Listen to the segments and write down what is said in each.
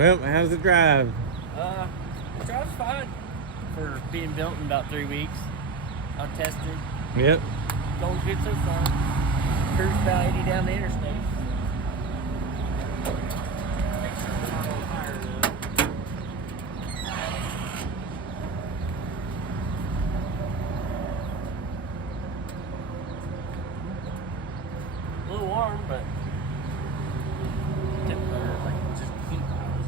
Well, how's the drive? The drive's fine for being built in about 3 weeks. Untested. Yep. Going good so far. Cruise about 80 down the interstate. Make sure it's not on fire though. A little warm, but just heat wise.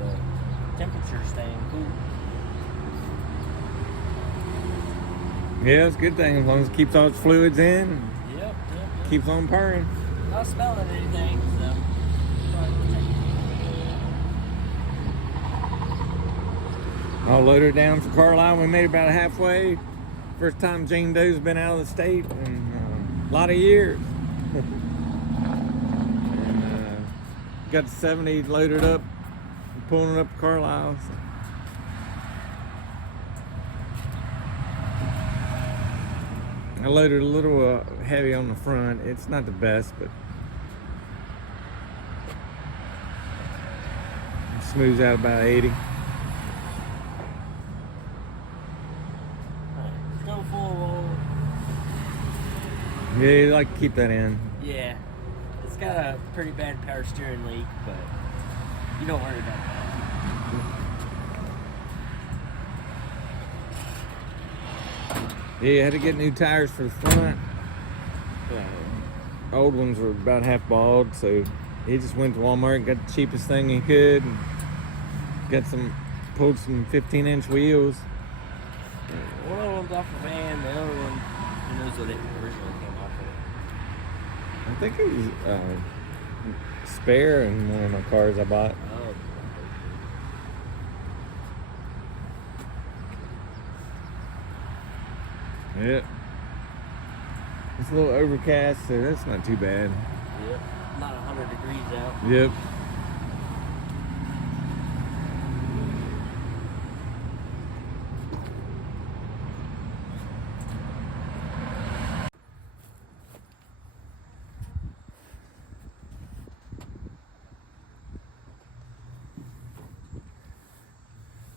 The temperature's staying cool. Yeah, it's a good thing as long as it keeps all its fluids in. Yep. Keeps on purring. Not smelling anything, so. I'll load her down for Carlise. We made about halfway. First time Jane Doe's been out of the state in a lot of years. And got the 70 loaded up, pulling it up to Carlise. I loaded a little heavy on the front. It's not the best, but it smooths out about 80. Go full roll. Yeah, you like to keep that in. Yeah. It's got a pretty bad power steering leak, but you don't worry about that. Yeah, I had to get new tires for the front. Old ones were about half bald, so he just went to Walmart and got the cheapest thing he could and pulled some 15-inch wheels. One of them's off the van, the other one, who knows what it originally came off of. I think it was spare in one of my cars I bought. Oh. Yeah. It's a little overcast, so that's not too bad. Yep. Not 100 degrees out. Yep.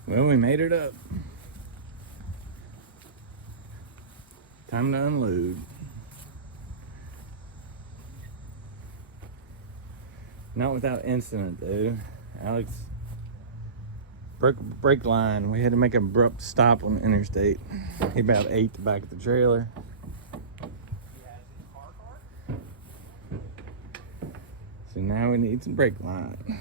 Well, we made it up. Time to unload. Not without incident, though. Alex broke a brake line. We had to make an abrupt stop on the interstate. He about ate the back of the trailer. So now we need some brake line.